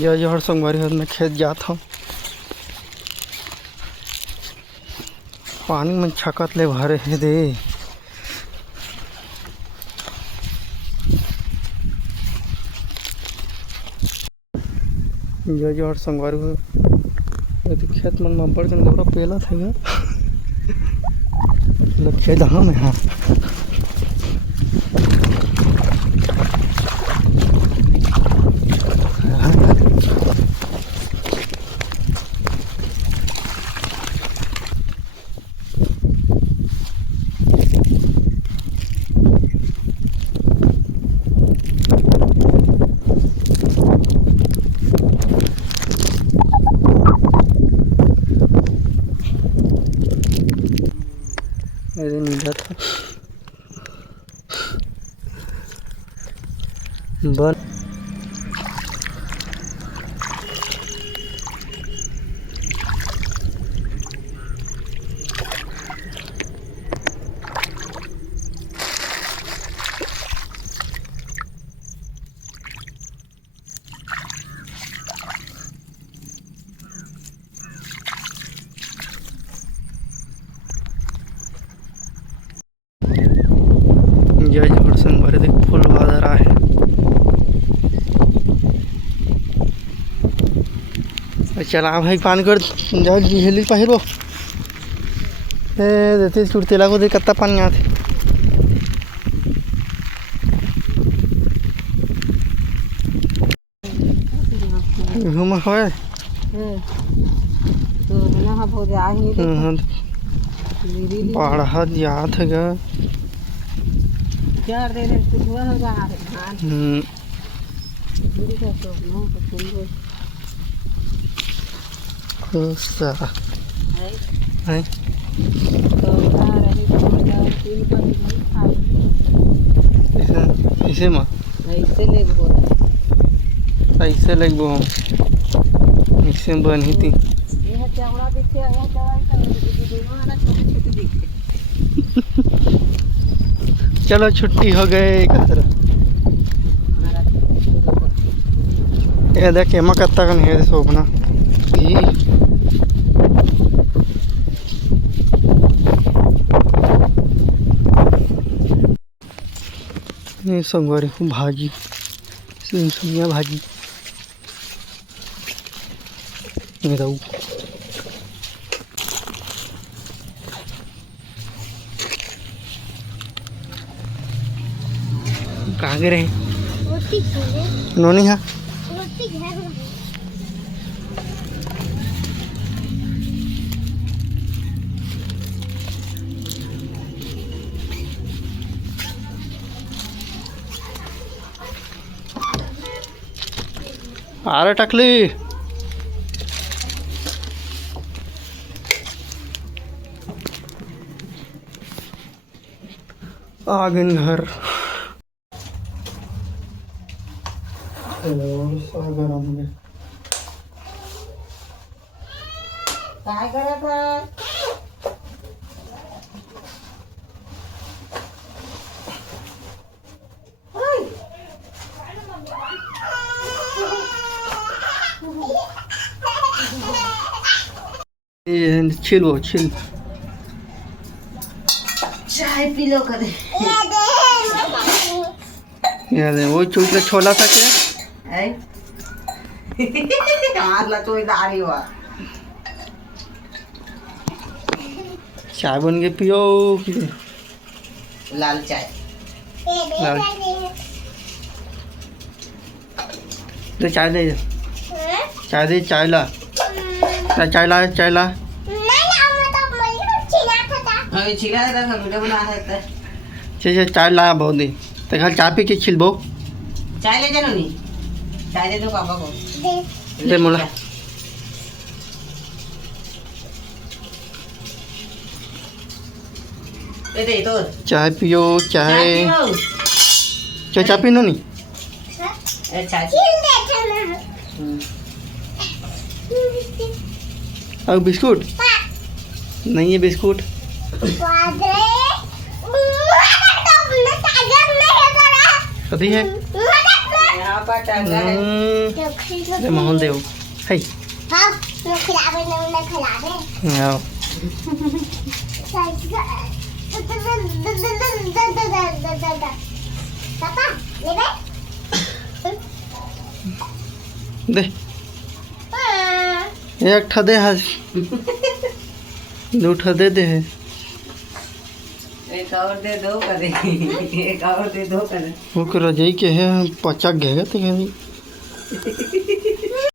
जय जोहर संगवारी हो, मैं खेत जात हूँ। पानी में छकत ले भरे है दे। जय जोहर संगवारी हो, खेत मन में बड़ जन गौरा पेला थे गा खेत हम यहाँ अरे नीला था बन जय जोहर संगवारी देख फुल बादर आहे। चला भाई पानी कर जाओ हेली पाहिरो ए देते छुटते लागो दे कत्ता पानी आते घुमा होए तो यहाँ हो गया ही बाढ़ जात है गा चार दे कुछ हो जा धान कोसा है ऐसे में ऐसे लगबो ऐसे बनी थी चलो छुट्टी हो गई ये देख एमा कत्ता कन है सोपना ये संगवारी भाजी सुनिया भाजी रहू कहाँ गए रहे नोनी हाँ अरे टकली आ गए घर सागर आमगे काय करत आहे चिल वो चिल चाय पी लो करे यार वो चूतले छोला था क्या है आरला चोई दारी हुआ चाय बन के पियो लाल चाय तो चाय दे चाय दे चाय ला चाय ला चाय ला अरे छिला है तो वीडियो बना है चाय चाय ला बहुत दी तो खाली चाय पी के छिलबो चाय ले जानो नी चाय दे दो पापा को दे मोला दे तो चाय पियो चाय चाय चाय पीनो नी अच्छा और बिस्कुट नहीं है बिस्कुट कथी है पापा टंगा है। ले माहौल देव है हाँ मैं खिलावे ना उन्हें खिलावे आओ पापा ले बे दे एक ठा दे हाज दो ठा दे दे है एक और दे दो करे एक और दे दो करे वो कर रजाई के है पचक गएगा तो कहीं